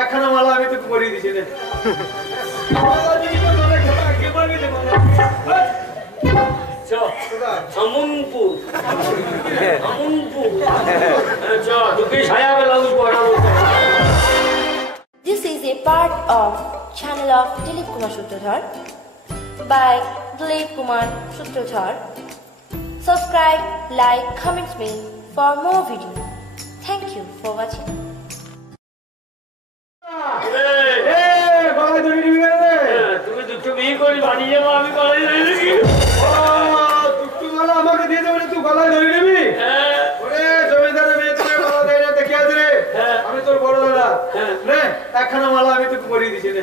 একখানা মালা আমি তোকে পরিয়ে দিছি রে This is a part of channel of Dilip Kumar Sutradhar by Dilip Kumar Sutradhar. Subscribe, like, comment me for more videos. Thank you for watching. তুমি দুটো বিয়ে করে বাড়ি যাবো আমি গলায় ধরে নিবি দুটো মালা আমাকে দিয়ে দেবে তুই গলায় ধরে নিবি ওরে জমিদারের মেয়ে তোকে মালা দেয় না দেখে আছে রে আমি তোর বড় দাদা রে একখানা মালা আমি তোকে পরিয়ে দিছি রে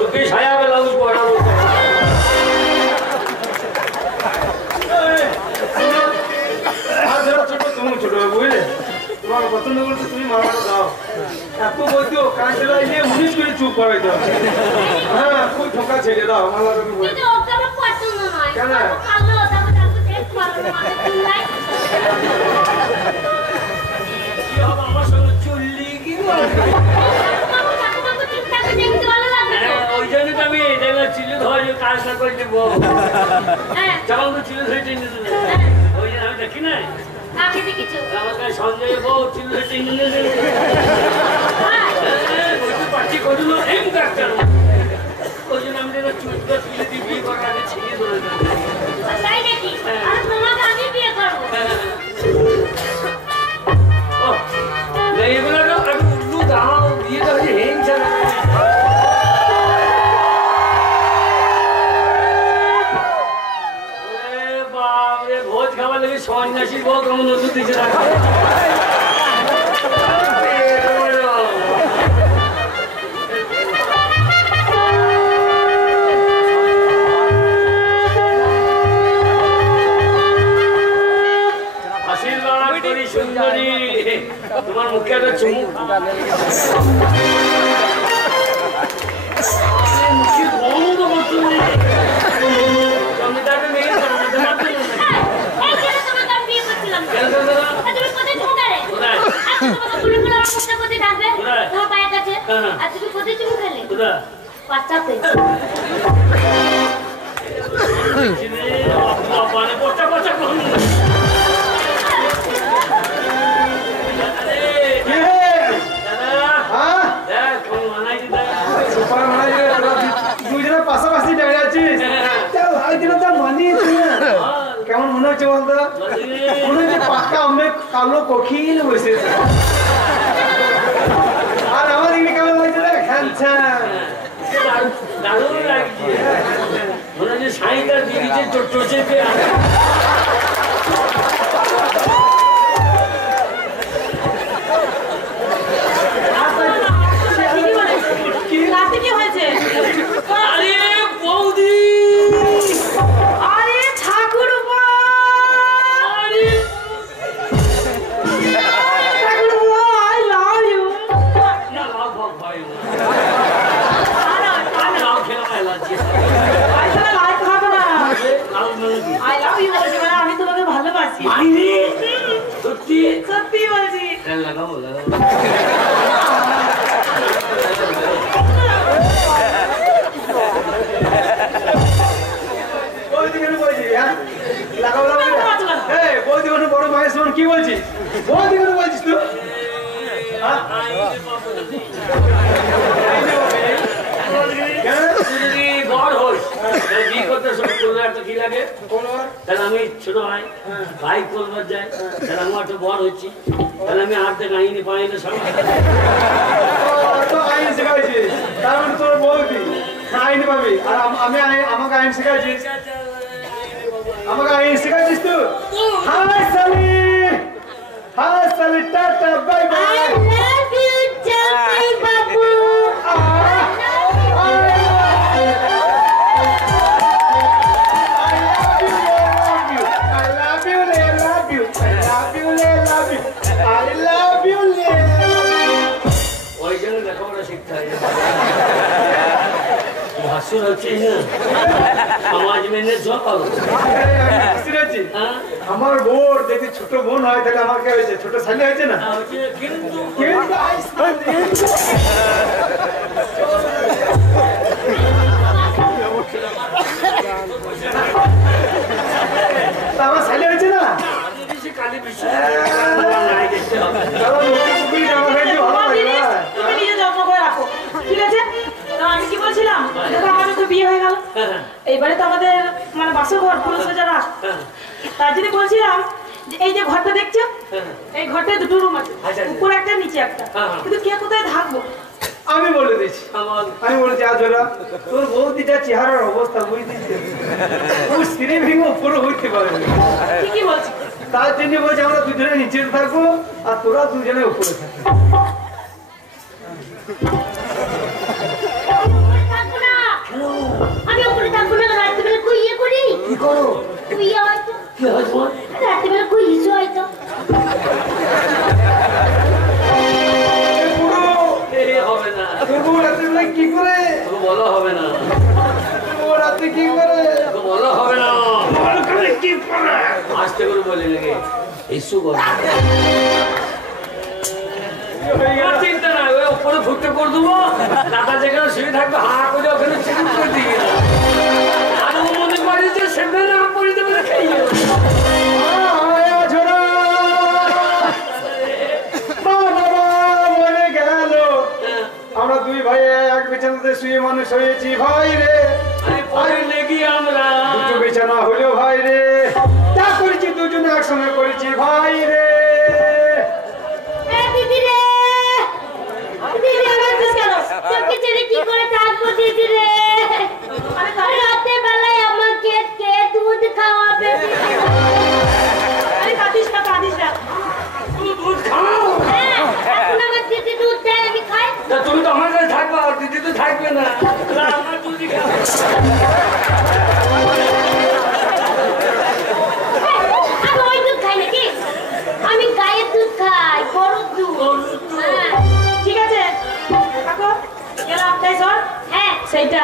তোকে ছায়া বেলা পড়াবো ছোট বুঝলে তোমার পছন্দ করতে তুমি মামাটা দাও এত বলতো কাঁচলা নিয়ে মুনিশ করে চুপ করাইতে হবে হ্যাঁ খুব ঠোকা ছেড়ে দাও মালা তুমি বলে কেন আমার সঙ্গে চললি কি ওই জন্য তো আমি চিলে ধরে কাজ না করে দেবো যখন তো চিলে ধরে টেনে দেবে ওই জন্য আমি দেখি না আমাকে সঞ্জয় বউ চিলে টেনে দেবে পার্টি করলো এম ডাক্তার ওই জন্য আমি চুলটা তুলে দিয়ে বিয়ে করার আগে ছিঁড়ে ধরে দেবো এগুলো উল্লু দাও বিয়ে তো হচ্ছে হেংসা ভোজ খাবার লেগে সন্ন্যাসীর বউ কেমন ওষুধ দিচ্ছে রাখা আশীর্বাদ করি সুন্দরী তোমার মুখে একটা চুমুক মুখে বন্ধ করতে জমিদারের মেয়ে পাশাপাশি দাঁড়িয়ে আছিস কেমন মনে হচ্ছে বলতো মনে হচ্ছে পাক্কা আমি কালো কখিল বসেছে আর আমার দিকে কেমন লাগছে রে খানছান দারুণ লাগছে মনে হচ্ছে সাইকার দিদিতে টোচেপে বড় মায়ের সমান কি বলছিস বলছিস তুই আমি ছোট ভাই ভাই করবার যাই তাহলে আমার একটা বড় হচ্ছি তাহলে আমি হাতে আইনি পাই না সব আইন শেখাইছিস তার মানে তোর বৌদি আইনি পাবি আর আমি আমাকে আইন শেখাইছিস আমাকে আইন শেখাইছিস তুই হাই সালি টাটা বাই বাই বাসুর হচ্ছে না সমাজ মেনে চল। আমার বোন যদি ছোট বোন হয় তাহলে আমার কে হয়েছে? ছোট ছেলে হয়েছে না? কিন্তু আমার ছেলে হয়েছে না? কালী বিশ্ব তুমি নিজে যত্ন করে রাখো, ঠিক আছে? তো আমি কি বলছিলাম, দেখো আমাদের তো বিয়ে হয়ে গেল, এইবারে তো আমাদের মানে বাসর ঘর পুরুষরা যারা, তার জন্য বলছিলাম যে এই যে ঘরটা দেখছো, এই ঘরটায় দুটো রুম আছে, উপরে একটা নিচে একটা, কিন্তু কে কোথায় থাকবো? আমি বলে দিচ্ছি, আমি বলেছি আজ ওরা তোর বৌদিটা চেহারার অবস্থা বুঝতে ওর স্ত্রী ভেঙে উপরে হইতে পারে ঠিকই বলছি। তার জন্য বলছে আমরা দুজনে নিচে থাকবো আর তোরা দুজনে উপরে থাকবো। আমি উপরে থাকবো না, রাত্রিবেলা কুইয়ে করি। কি করো? কুইয়ে হয়তো কি হয় তোমার? রাত্রিবেলা কুইয়েছো হয়তো। হবে না তবু রাত্রিবেলা কি করে? বলা হবে না, তবু রাত্রে কি করে? বলা হবে না, কি করে আসতে করে বলে লেগে এসু বল। চিন্তা নাই, ওই উপরে ফুটতে করে দেবো, দাদা যেখানে শুয়ে থাকবে হা করে ওখানে ছেড়ে করে দিয়ে আর ও মনে করে যে সেখানে না পড়ে দেবে না খাইয়ে আমরা দুই ভাই এক বিছানাতে শুয়ে মানুষ হয়েছি ভাই রে। আমরা দুটো বিছানা হলো ভাই রে, যা করেছি দুজনে একসঙ্গে করেছি ভাই রে। দিদি রে, দিদি আমার কেন তোকে ছেড়ে কি করে থাকবো দিদি রে? রাতের বেলায় আমাকে কে দুধ খাওয়াবে? আরে কাঁদিস না, কাঁদিস না। দুধ খাও। এখন আমার দিদি দুধ দেয়, আমি খাই। তুমি তো আমার কাছে থাকবা, আর দিদি তো থাকবে না, আমার দুধই খাও। আমি ওই দুধ খাই নাকি? আমি গায়ের দুধ খাই, গরুর দুধ। হ্যাঁ। ঠিক আছে কাকু, গেলাম তাই সর। হ্যাঁ, সেইটা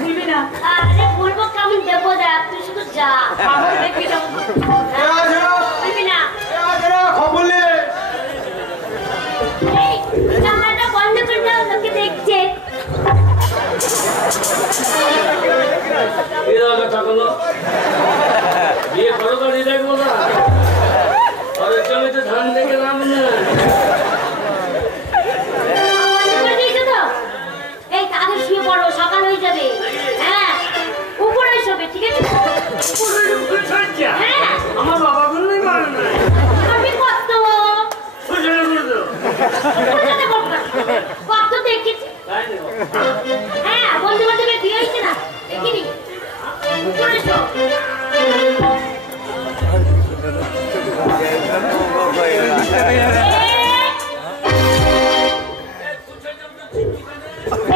ভুলবি না, আরে বলবো কেমন দেবো দেখ, তুই শুধু যা। আমাকে দেখবি না। বলবি না। খবর নে। এই, জানলাটা বন্ধ করে দাও, লোকে দেখছে। বিয়ে করো গাড়ি দেখবো না, আর জমিতে ধান দেখে নাম না। বন্ধ করে দিয়েছো তো? এই তাদের শুয়ে পড়ো, সকাল হয়ে যাবে। হ্যাঁ, উপরে শোবে, ঠিক আছে? হ্যাঁ, আমার বাবা গুলোই পারে না, আমি কত কত দেখেছি। হ্যাঁ, বন্ধু বান্ধবের বিয়ে হয়েছে না, দেখিনি। উপরে শো।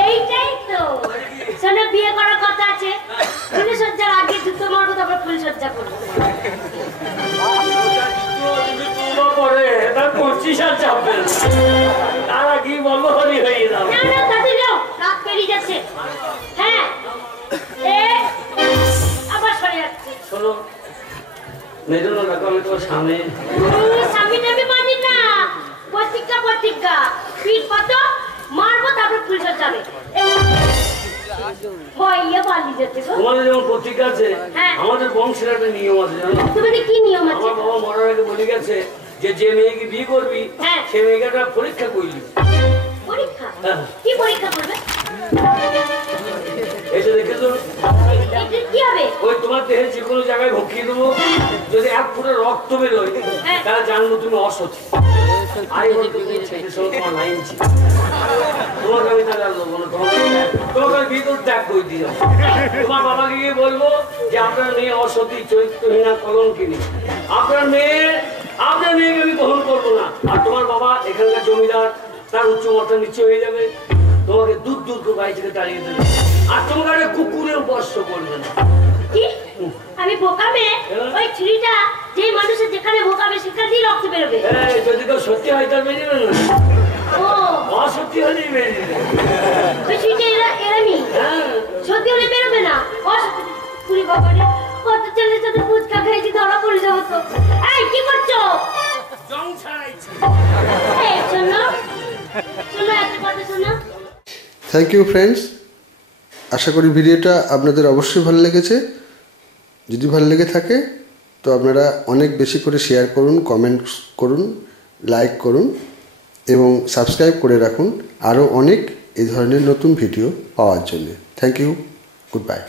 এইটাই তো শোনো, বিয়ে করার কথা আছে। ফুলসজ্জার আগে জুতো মারবো, তারপর ফুলসজ্জা করবো। পরে তার 25 আর চাপবে না, তারা কি বলবো হরি হয়ে যাবে। না না, তাতে যাও, রাত পেরিয়ে যাচ্ছে। হ্যাঁ, আবার সরে যাচ্ছে। শোনো মেজো না দেখো, আমি তোমার সামনে স্বামী টামি মানি না, প্রতিজ্ঞা প্রতিজ্ঞা। পিঠ পাতো, মারবো, তারপর ফুলসজ্জা হবে। ভয় পালিয়ে যাচ্ছে গো। তোমাদের যেমন প্রতিজ্ঞা আছে, হ্যাঁ। আমাদের বংশের একটা নিয়ম আছে জানো। তোমাদের কি নিয়ম আছে? আমার বাবা মরার আগে বলে গেছে যে মেয়েকে বিয়ে করবি হ্যাঁ। সে মেয়েকে একটা পরীক্ষা করলি। পরীক্ষা? হ্যাঁ। কি পরীক্ষা করবে? এই যে দেখেছো, এটা কি হবে? ওই তোমার দেহে যে কোনো জায়গায় ভকিয়ে দেবো, যদি 1 ফুটের রক্ত বেরোয় হ্যাঁ। তাহলে জানবো তুমি অসতী। আই বল তুমি ছেলের সঙ্গে তোমার লাইন ছিল, তোমাকে আমি তাহলে আর দেবো না, তোমাকে আমি ভিতর ত্যাগ করে দিয়ে যাবো। তোমার বাবাকে গিয়ে বলবো যে আপনার মেয়ে অসতী, চরিত্রহীনা, কলঙ্কিনী, আপনার মেয়েকে আমি গ্রহণ করবো না। আর তোমার বাবা এখানকার জমিদার, তার উচ্চমতা নিচে হয়ে যাবে, তোমাকে দূর দূর করে বাড়ি থেকে তাড়িয়ে দেবে, আর তোমাকে একটা কুকুরেও স্পর্শ করবে না। কি? আমি বোকাবে? ওই ছুরিটা যে মানুষের যেখানে বোকাবে সেখানেই রক্ত বেরোবে। যদি কেউ সত্যি হয় তার বেরিয়ে না, ও অসত্যি হলেই বেরিয়ে ওই ছুরিটা এরামি, হ্যাঁ সত্যি হলে শোনো একটা কথা শোনো। থ্যাংক ইউ ফ্রেন্ডস, আশা করি ভিডিওটা আপনাদের অবশ্যই ভালো লেগেছে। যদি ভালো লেগে থাকে তো আপনারা অনেক বেশি করে শেয়ার করুন, কমেন্ট করুন, লাইক করুন এবং সাবস্ক্রাইব করে রাখুন আরও অনেক এই ধরনের নতুন ভিডিও পাওয়ার জন্য। Thank you, good by.